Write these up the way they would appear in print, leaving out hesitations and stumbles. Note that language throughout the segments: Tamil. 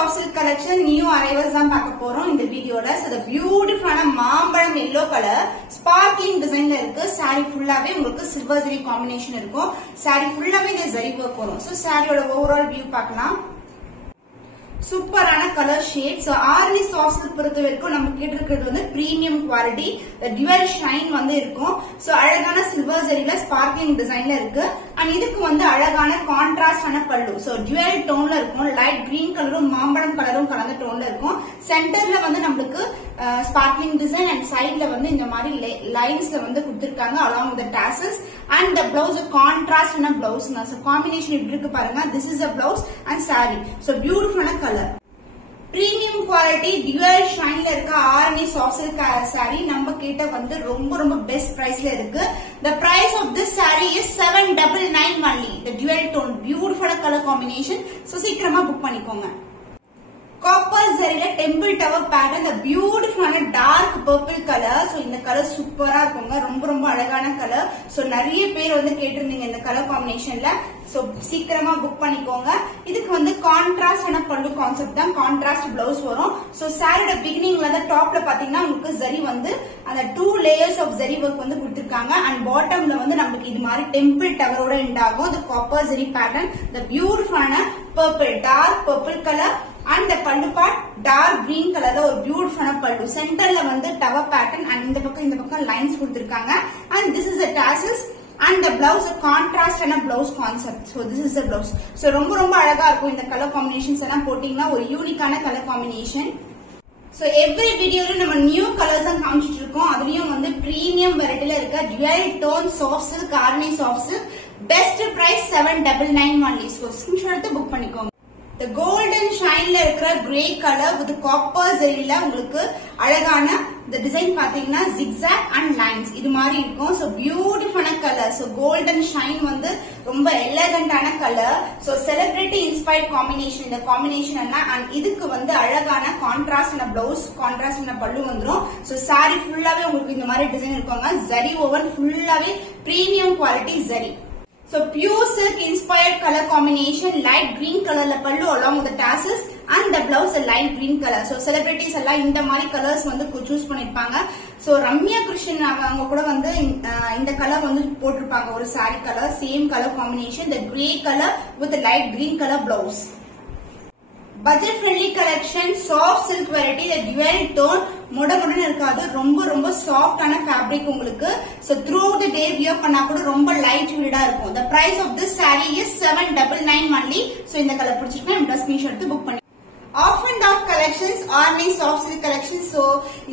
soft silk collection new arrivals தான் பார்க்க போறோம் இந்த வீடியோல. So the beautiful மாம்பழம் yellow color sparkling designல இருக்கு. saree ஃபுல்லாவே உங்களுக்கு silver zari combination இருக்கும். saree ஃபுல்லாவே இந்த zari work வரும். So saree-யோட overall view பார்க்கலாம். சூப்பரான colour shade. So Arni soft silk பொறுத்த வரைக்கும் நம்ம கிட்ட இருக்கிறது வந்து பிரீமியம் குவாலிட்டி, டுவல் ஷைன் வந்து இருக்கும். சோ அழகான சில்வர் ஜரியில ஸ்பார்க்லிங் டிசைன்ல இருக்கு. அண்ட் இதுக்கு வந்து அழகான கான்ட்ராஸ்டான பல்லு. சோ டுவல் டோன்ல இருக்கும். லைட் கிரீன் கலரும் மாம்பழம் கலரும் கலந்த டோன்ல இருக்கும். சென்டர்ல வந்து நம்மளுக்கு ஸ்பார்க்லிங் டிசைன் அண்ட் சைட்ல வந்து இந்த மாதிரி லைன்ஸ்ல வந்து கொடுத்திருக்காங்க along with the tassels and the blouse கான்ட்ராஸ்டான பிளவுஸ். சோ காம்பினேஷன் இப்படி இருக்கு பாருங்க. this is a blouse and saree. so beautiful color. Premium quality dual ஷைன்ல இருக்க ஆர்னி சாஃப்ட் சில்க் saree நம்ம கிட்ட வந்து ரொம்ப பெஸ்ட் பிரைஸ்ல இருக்கு. the price of this saree is 799 only. the dual tone beautiful color combination. so சீக்கிரமா புக் பண்ணிக்கோங்க. காப்பர் ஜரியில temple tower pattern, the beautiful dark purple colour. So இந்த கலர் சூப்பரா இருக்குங்க. ரொம்ப அழகான கலர். சோ நிறைய பேர் வந்து கேட்டிருந்தீங்க இந்த கலர் காம்பினேஷன்ல. சோ சீக்கிரமா புக் பண்ணிக்கோங்க. இதுக்கு வந்து கான்ட்ராஸ்டான பல்லு கான்செப்ட் தான். கான்ட்ராஸ்ட் பிளவுஸ் வரும். சோ சாரியோட பிகினிங்ல இருந்து டாப்ல பாத்தீங்கன்னா உங்களுக்கு ஜரி வந்து அந்த 2 லேயர்ஸ் ஆஃப் ஜரி ஒர்க் வந்து கொடுத்திருக்காங்க. அண்ட் பாட்டம்ல வந்து நமக்கு இது மாதிரி டெம்பிள் டவரோட எண்ட் ஆகும். the copper zari pattern, the beautiful purple dark purple color and the pallu part dark green color ஒரு பியூட்டிஃபுல்லான பல்லு. சென்டர்ல வந்து டவர் பேட்டர்ன் அண்ட் இந்த பக்கம் லைன்ஸ் கொடுத்திருக்காங்க. and this is the tassels and the blouse contrast and a blouse concept. so this is the blouse. so ரொம்ப அழகா இருக்கும். இந்த கலர் காம்பினேஷன்ஸ் எல்லாம் போட்டீங்கன்னா ஒரு யூனிக்கான கலர் காம்பினேஷன். சோ எவ்ரி வீடியோல நம்ம நியூ கலர்ஸ் தான் காமிச்சிட்டு இருக்கோம். அதுலயும் வந்து பிரீமியம் வெரைட்டில இருக்க dual tone soft silk Arni soft silk best price 799 only. so screenshot எடுத்து புக் பண்ணிக்கோங்க. the golden shineல இருக்கிற grey color with copper zariல உங்களுக்கு அழகான இந்த டிசைன் பாத்தீங்கன்னா zigzag and lines இது மாதிரி இருக்கும். so beautiful color. so golden shine வந்து ரொம்ப எலகண்டான colour. so celebrity inspired combination இந்த காம்பினேஷன் என்ன. and இதுக்கு வந்து அழகான கான்ட்ராஸ்டான பிளவுஸ் கான்ட்ராஸ்டான பல்லு வந்துரும். so saree ஃபுல்லாவே உங்களுக்கு இந்த மாதிரி டிசைன் இருக்குங்க. zari woven ஃபுல்லாவே premium quality zari. so pure silk inspired color combination, light green color la pallu along with the tassels and the blouse a light green color. so celebrities alla இந்த மாதிரி கலர்ஸ் வந்து choose பண்ணிருப்பாங்க. so ரம்யா கிருஷ்ணன் அவங்க கூட வந்து இந்த கலர் வந்து போட்டுருப்பாங்க. ஒரு saree colour same colour combination, the grey color with the light green color blouse. budget friendly collection, soft silk variety, the dual tone முடமுடன் இருக்காது. ரொம்ப சாஃப்டான ஃபேப்ரிக் உங்களுக்கு. so throughout the day wear பண்ணா கூட ரொம்ப லைட் வெயிட்டா இருக்கும். the price of this saree is 799 only. so இந்த கலர் பிடிச்சிருக்கா இந்த ஸ்கிரீன்ஷாட் எடுத்து புக் பண்ணி. Half and half collections Arni soft silk collection. So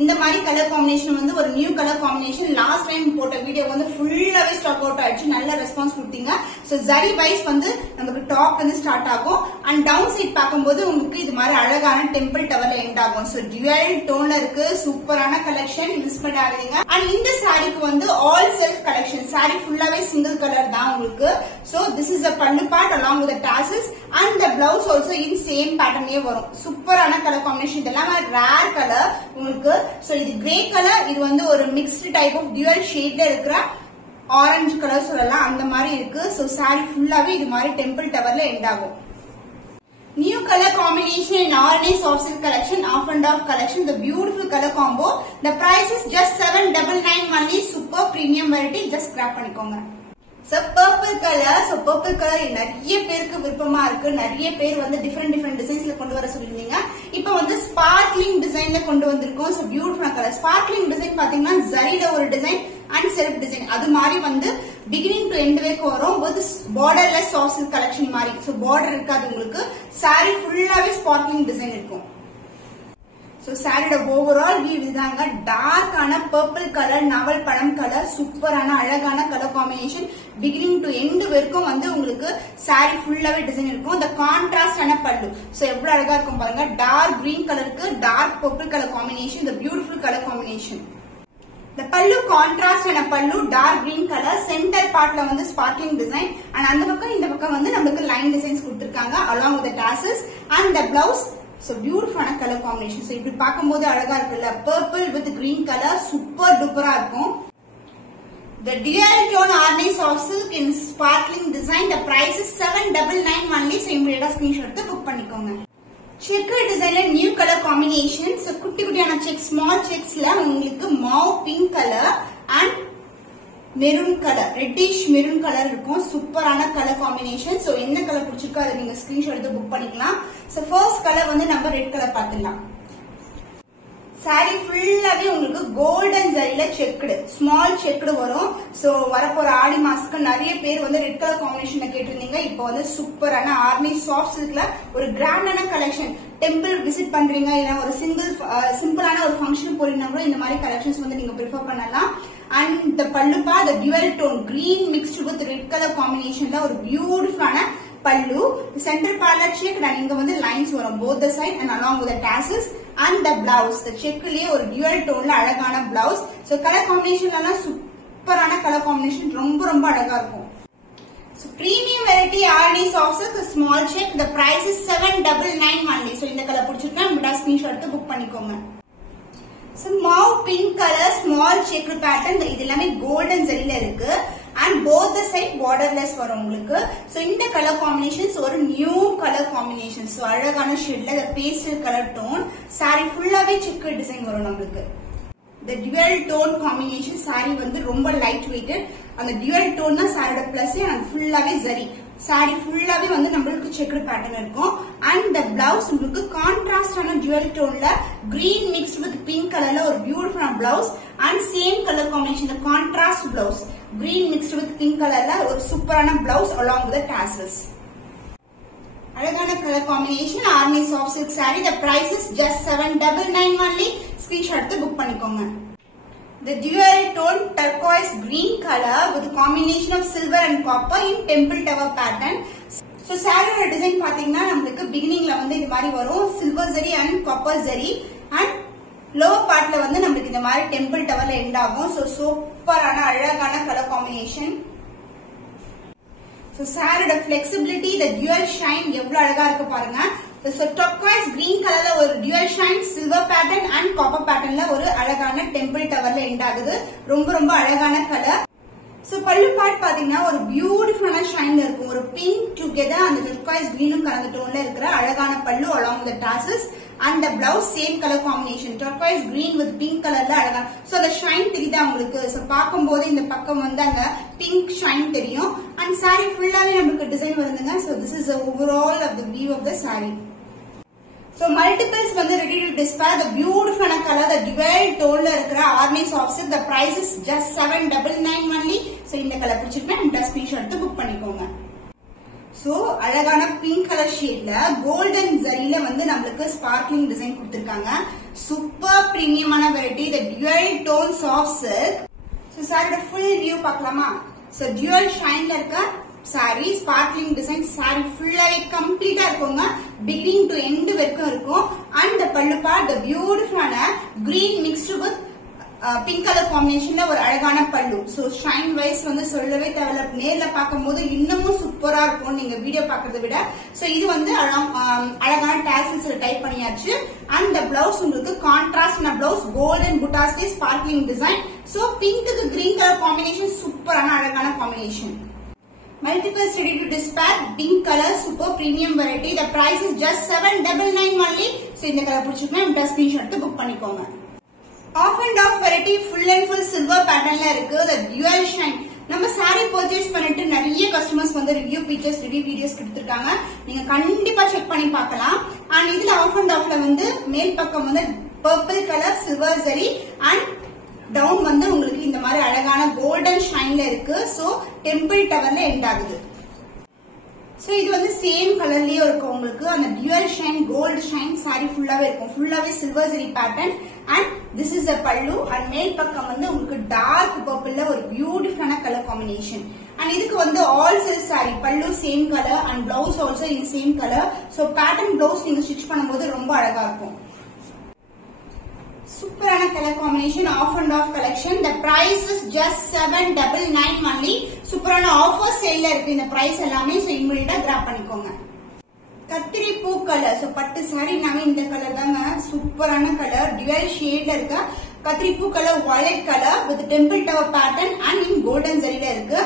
இந்த மாதிரி கலர் காம்பினேஷன் வந்து ஒரு new colour combination. Last time போட்ட வீடியோ வந்து ஃபுல்லாவே ஸ்டாக் அவுட் ஆயிடுச்சு. நல்ல ரெஸ்பான்ஸ் கொடுத்தீங்க. சோ ஜரி வைஸ் வந்து நமக்கு டாப் வந்து ஸ்டார்ட் ஆகும். அண்ட் டவுன் சைட் பார்க்கும்போது உங்களுக்கு இது மாதிரி அழகான டெம்பிள் டவர்ல எண்ட் ஆகும். சோ டுவல் டோன்ல இருக்கு. சூப்பரான கலெக்ஷன், மிஸ் பண்ணாதீங்க. அண்ட் இந்த சாரிக்கு வந்து ஆல் செல்ஃப் கலெக்ஷன். சாரி ஃபுல்லாவே சிங்கிள் கலர் தான் உங்களுக்கு. So this is a pallu part along with the tassels and the blouse also in same patternலயே வரும். சூப்பரான கலர் காம்பினேஷன். இதெல்லாம் ரேர் கலர் உங்களுக்கு. சோ இது கிரே கலர், இது வந்து ஒரு மிக்ஸ்டு டைப் ஆஃப் டுவல் ஷேட்ல இருக்கிற ஆரஞ்சு கலர் சொல்லலாம். அந்த மாதிரி இருக்கு. சோ சாரி ஃபுல்லாவே இது மாதிரி டெம்பிள் டவர்ல எண்ட் ஆகும். New color combination in Arni soft silk collection, off and off collection, the beautiful color combo. The price is just 799 only. super premium variety. just grab பண்ணிக்கோங்க. so purple color. so purple color நிறைய பேருக்கு விருப்பமா இருக்கு. நிறைய பேர் வந்து டிஃபரெண்ட் டிசைன்ஸ்ல கொண்டு வர சொல்லிருந்தீங்க. இப்போ வந்து ஸ்பார்க்லிங் டிசைன்ல கொண்டு வந்திருக்கோம். so beautiful color. Sparkling design பாத்தீங்கன்னா ஜரில ஒரு டிசைன் அண்ட் செல்ஃப் டிசைன் அது மாதிரி வந்து பிகினிங் டு எண்ட் வரைக்கும் வரும். With borderless soft silk collection மாதிரி. so border இருக்காது உங்களுக்கு. saree ஃபுல்லாவே ஸ்பார்க்லிங் டிசைன் இருக்கும். so சாரியோட ஓவரால் வியூ இதுதாங்க. டார்க்கான பர்பிள் கலர், நவல் பழம் கலர், சூப்பரான அழகான colour combination. Beginning to end வரைக்கும் வந்து உங்களுக்கு சாரி ஃபுல்லாவே டிசைன் இருக்கும். இந்த கான்ட்ராஸ்டான பல்லு. சோ எவ்வளவு அழகா இருக்கும் பாருங்க. டார்க் கிரீன் கலருக்கு டார்க் பர்பிள் கலர் காம்பினேஷன். இந்த beautiful colour combination. the pallu contrast and a pallu dark green color. center partல வந்து sparkling design and அந்த பக்கம் இந்த பக்கம் வந்து நமக்கு line designs கொடுத்திருக்காங்க along with the tassels and the blouse. so beautiful color combination. so இப்படி பாக்கும்போது அழகா இருக்குல்ல. purple with green color super duper இருக்கும். the dual tone Arni soft silk in sparkling design. the price is 799 only. so இம்மீடியட்டா ஸ்கிரீன்ஷாட் எடுத்து புக் பண்ணிக்கோங்க. செக்கர் டிசைன்ல நியூ கலர் காம்பினேஷன். சோ குட்டி குட்டியான செக், ஸ்மால் செக்ஸ்ல உங்களுக்கு mauve pink colour and maroon colour, reddish maroon colour இருக்கும். சூப்பரான கலர் காம்பினேஷன். சோ என்ன கலர் பிடிச்சிருக்கோ அதை நீங்க ஸ்கிரீன்ஷாட் எடுத்து புக் பண்ணிக்கலாம். சோ ஃபர்ஸ்ட் கலர் வந்து நம்ம ரெட் கலர் பாத்துக்கலாம். சாரி ஃபுல்லாவே உங்களுக்கு கோல்டன் ஜரியில செக்குடு, ஸ்மால் செக்குடு வரும். சோ வரப்போற ஆடி மாசத்துக்கு நிறைய பேர் வந்து ரெட் கலர் காம்பினேஷன்ல கேட்டிருந்தீங்க. இப்போ வந்து சூப்பரான ஆர்னி சாஃப்ட் சில்க்ல ஒரு கிராண்டான கலெக்ஷன். டெம்பிள் விசிட் பண்றீங்க, இல்ல ஒரு சிம்பிளான ஒரு ஃபங்க்ஷன் போறீங்கன்னா கூட இந்த மாதிரி கலெக்ஷன்ஸ் வந்து நீங்க ப்ரிஃபர் பண்ணலாம். அண்ட் இந்த பல்லுப்பா the dual tone green mixed with red color combinationல ஒரு பியூட்டிஃபுல்லான பல்லு. சென்டர் பார்ட்ல செக் அண்ட் இங்க வந்து லைன்ஸ் வரும் both the side and along with the tassels and the blouse. the செக்லயே ஒரு dual toneல அழகான blouse. so கலர் காம்பினேஷன்லாம் சூப்பரான கலர் காம்பினேஷன், ரொம்ப ரொம்ப அழகா இருக்கும். So premium variety RNA soft silk small check. The price is 799 only. So இந்த கலர் பிடிச்சிருக்கா நம்ம ஸ்கிரீன்ஷாட் எடுத்து புக் பண்ணிக்கோங்க. So mauve pink color small check pattern. இது எல்லாமே golden ஜரியில இருக்கு and both the side borderless வரும் உங்களுக்கு. So இந்த கலர் காம்பினேஷன்ஸ் ஒரு நியூ கலர் காம்பினேஷன். So அழகான ஷேட்ல the pastel color tone. saree ஃபுல்லாவே செக் டிசைன் வரும் நம்மளுக்கு. The dual tone combination saree வந்து ரொம்ப லைட் வெயிட்டட். அந்த dual tone தான் சாரியோட பிளஸ். and ஃபுல்லாவே ஜரி. saree ஃபுல்லாவே வந்து நம்மளுக்கு செக்குடு பேட்டர்ன் இருக்கும். and the blouse உங்களுக்கு கான்ட்ராஸ்டான dual toneல green mixed with pink கலர்ல ஒரு பியூட்டிஃபுல்லான blouse and same color combination the contrast blouse green mixed with pink கலர்ல ஒரு சூப்பரான blouse along with the tassels. அழகான colour combination Arni soft silk saree. the price is just 799 only. Screenshot எடுத்து புக் பண்ணிக்கோங்க. The dual tone turquoise green color with a combination of silver and copper in temple tower pattern. So saree design பாத்தீங்கன்னா நமக்கு பிகினிங்ல வந்து இது மாதிரி வரும், silver zari and copper zari. And lower பார்ட்ல வந்து நமக்கு இந்த மாதிரி டெம்பிள் டவர்ல எண்ட் ஆகும். சோ சூப்பரான அழகான கலர் காம்பினேஷன். So சாரியோட flexibility, the dual shine எவ்வளவு அழகா இருக்கு பாருங்க. So turquoise green கலர்ல ஒரு dual shine, silver pattern and copper patternல ஒரு அழகான டெம்பிள் டவர்ல எண்ட் ஆகுது. ரொம்ப ரொம்ப அழகான கலர். So பல்லு பார்ட் பாத்தீங்கன்னா ஒரு பியூட்டிஃபுல்லான ஷைன்ல இருக்கும். ஒரு பிங்க் டுகெதர் அந்த turquoise greenம் கலந்த டோன்ல இருக்கிற அழகான பல்லு along the tassels and the blouse same color combination turquoise green with pink கலர்ல அழகா. So the shine தெரியுதா உங்களுக்கு? So பாக்கும்போது இந்த பக்கம் வந்து அங்க pink shine தெரியும். and saree ஃபுல்லாவே நமக்கு டிசைன் வருதுங்க. So this is the overall of the view of the saree. So multiples வந்து ready to dispatch. the beautiful color the dual tone ல இருக்கிற Arni soft silk. the price is just 799 only. So இந்த கலர் பிடிச்சிருக்கேன் இந்த ஸ்கிரீன்ஷாட் எடுத்து புக் பண்ணிக்கோங்க. சோ அழகான பிங்க் கலர் ஷேட்ல கோல்டன் ஜரியில வந்து நமக்கு ஸ்பார்க்லிங் டிசைன் கொடுத்திருக்காங்க. சூப்பர் பிரீமியமான variety the dual tone soft silk. So சாரியோட ஃபுல் வியூ பார்க்கலாமா? சோ dual ஷைன்ல இருக்க saree sparkling design saree ஃபுல்லாவே கம்ப்ளீட்டா இருக்குங்க. beginning to end வரைக்கும் இருக்கும். and the pallu part the beautiful green mixed with pink color combinationல ஒரு அழகான பல்லு. so shine wise வந்து சொல்லவே தேவையில்ல, நேர்ல பாக்கும்போது இன்னமும் சூப்பரா இருக்கும் நீங்க வீடியோ பாக்குறதை விட. so இது வந்து அழகான tassels டைப் பண்ணியாச்சு. and the blouse உங்களுக்கு contrast blouse golden buttas sparkling design. so pink க்கு green color combination சூப்பரான அழகான combination. Multiples ready to dispatch pink color super premium variety. the price is just 799 only. so இந்த கலர் பிடிச்சிருக்கா இந்த ஸ்கிரீன்ஷாட் எடுத்து புக் பண்ணிக்கோங்க. Half and half variety full and full silver பேட்டர்ன்ல இருக்கு. the dual shine நம்ம saree பர்ச்சேஸ் பண்ணிட்டு நிறைய கஸ்டமர்ஸ் வந்து ரிவ்யூ பிக்சர்ஸ் ரிவ்யூ வீடியோஸ் கொடுத்திருக்காங்க. நீங்க கண்டிப்பா செக் பண்ணி பார்க்கலாம். and இதுல ஆஃப் அண்ட் ஆஃப்ல வந்து மேல் பக்கம் வந்து purple colour silver zari and down வந்து உங்களுக்கு இந்த மாதிரி அழகான கோல்டன் ஷைன்ல இருக்கு. சோ டெம்பிள் டவர்ல எண்ட் ஆகுது. சோ இது வந்து சேம் கலர்லயே இருக்கும் உங்களுக்கு. அந்த dual shine gold shine saree ஃபுல்லாவே இருக்கும். ஃபுல்லாவே silver zari pattern. and this is a pallu. and மேல் பக்கம் வந்து உங்களுக்கு டார்க் பர்பிள்ல ஒரு பியூட்டிஃபுல்லான கலர் காம்பினேஷன். and இதுக்கு வந்து all silk saree pallu same color and blouse also in same color. so pattern blouse நீங்க ஸ்டிட்ச் பண்ணும்போது ரொம்ப அழகா இருக்கும். சூப்பரான colour combination half and half collection. the price is just 799 only. சூப்பரான ஆஃபர் சேல்ல இருக்கு இந்த பிரைஸ் எல்லாமே. சோ இமிடியேட்டா கிராப் பண்ணிக்கோங்க. கத்திரி பூ கலர். சோ பட்டு சாரி நாம இந்த கலர் தாங்க. சூப்பரான கலர் டியூவல் ஷேட்ல இருக்க கத்திரி பூ colour violet colour with temple tower pattern and in golden ஜரியில இருக்கு.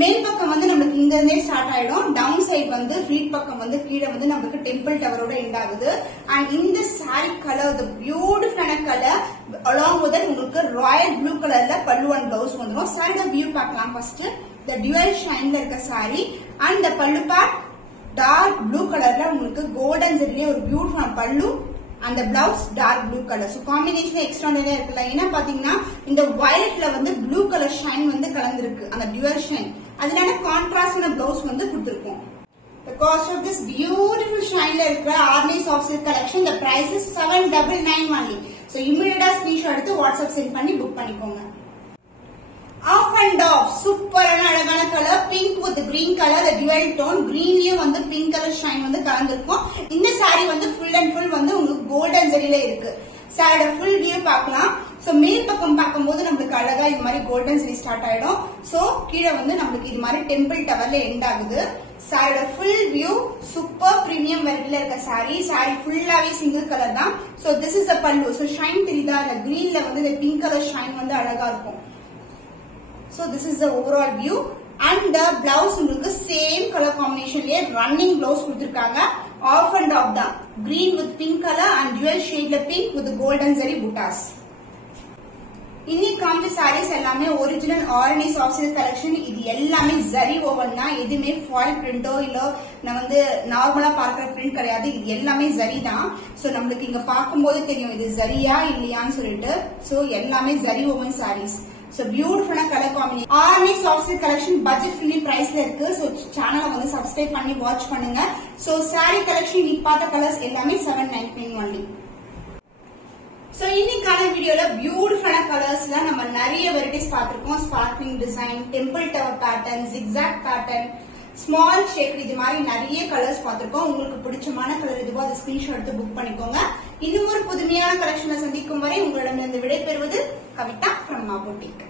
மேல் பக்கம் வந்து நமக்கு இங்க இருந்தே ஸ்டார்ட் ஆயிடும். டவுன் சைட் வந்து ஃபிளீட் பக்கம் வந்து கீழே வந்து நமக்கு டெம்பிள் டவரோட எண்ட் ஆகுது. அண்ட் இந்த சாரி கலர் பியூட்டிஃபுல்லான கலர் அலாங் வித் உங்களுக்கு ராயல் ப்ளூ கலர்ல பல்லு அண்ட் பிளவுஸ் வந்துடும். சாரியோட வியூ பார்க்கலாம். ஃபர்ஸ்ட் இந்த டியூவல் ஷைன்ல இருக்க சாரி அண்ட் இந்த பல்லு பார்ட் டார்க் ப்ளூ கலர்ல உங்களுக்கு கோல்டன் ஜெரிலே ஒரு பியூட்டிஃபுல்லான பல்லு அந்த blouse dark blue colour. So combination எக்ஸ்ட்ராடனரியா இருக்குல்ல. ஏன்னா பாத்தீங்கன்னா இந்த வயலட்ல வந்து ப்ளூ கலர் ஷைன் வந்து கலந்துருக்கு, அந்த டியூவல் ஷைன். அதனால கான்ட்ராஸ்டான பிளவுஸ் வந்து கொடுத்திருக்கோம். The cost of this beautiful shine la irukra Arni soft silk collection, the price is 799 only. So immediate screenshot எடுத்து WhatsApp send பண்ணி book பண்ணிக்கோங்க. Off and off சூப்பரான அழகான colour pink with green colour, the dual tone greenலயும் வந்து பிங்க் கலர் ஷைன் வந்து கலந்திருக்கும். இந்த saree வந்து full and full வந்து உங்களுக்கு கோல்டன் ஜெரில இருக்கு. சாரியோட ஃபுல் வியூ பார்க்கலாம். சோ மேல் பக்கம் பார்க்கும்போது நமக்கு அழகா இந்த மாதிரி கோல்டன் ஜெரி ஸ்டார்ட் ஆயிடும். சோ கீழே வந்து நமக்கு இது மாதிரி டெம்பிள் டவர்ல எண்ட் ஆகுது. சாரியோட ஃபுல் வியூ சூப்பர் பிரீமியம் வெரைட்டில இருக்க சாரி. சாரி ஃபுல்லாவே சிங்கிள் கலர் தான். சோ திஸ் இஸ் a பல்லு. சோ ஷைன் தெரியுதா? இல்ல கிரீன்ல வந்து இந்த பிங்க் கலர் ஷைன் வந்து அழகா இருக்கும். So this is the overall view and the blouse உங்களுக்கு same color combination லயே running blouse கொடுத்திருக்காங்க. Off and off தான், green with pink color and dual shade ல pink with golden zari buttas. இன்னி காமிச்ச sarees எல்லாமே original Arani soft silk collection. இது எல்லாமே ஜரி ஓவன் தான், எதுவுமே ஃபாயில் பிரிண்டோ இல்ல நான் வந்து நார்மலா பார்க்கிற பிரிண்ட் கிடையாது. இது எல்லாமே ஜரி தான். சோ நம்மளுக்கு இங்க பார்க்கும்போது தெரியும் இது ஜரியா இல்லையான்னு சொல்லிட்டு. சோ எல்லாமே zari woven sarees. So beautiful color combination. Arni soft silk collection budget friendly price la irukku. So channel வந்து subscribe பண்ணி watch பண்ணுங்க. So saree collection நீ பார்த்த கலர்ஸ் எல்லாமே 799 only. So இன்னைக்கான வீடியோல பியூட்டிஃபுல்லான கலர்ஸ்ல நம்ம நிறைய வெரைட்டிஸ் பார்த்திருக்கோம். Sparkling design, temple tower pattern, zigzag pattern, small check, இது மாதிரி நிறைய கலர்ஸ் பார்த்திருக்கோம். உங்களுக்கு பிடிச்சமான கலர் எதுவோ அதை ஸ்கிரீன்ஷாட் எடுத்து புக் பண்ணிக்கோங்க. இன்னும் ஒரு புதுமையான கலெக்ஷனை சந்திக்கும் வரை உங்களிடமிருந்து விடைபெறுவது கவிதா from Ma Boutique.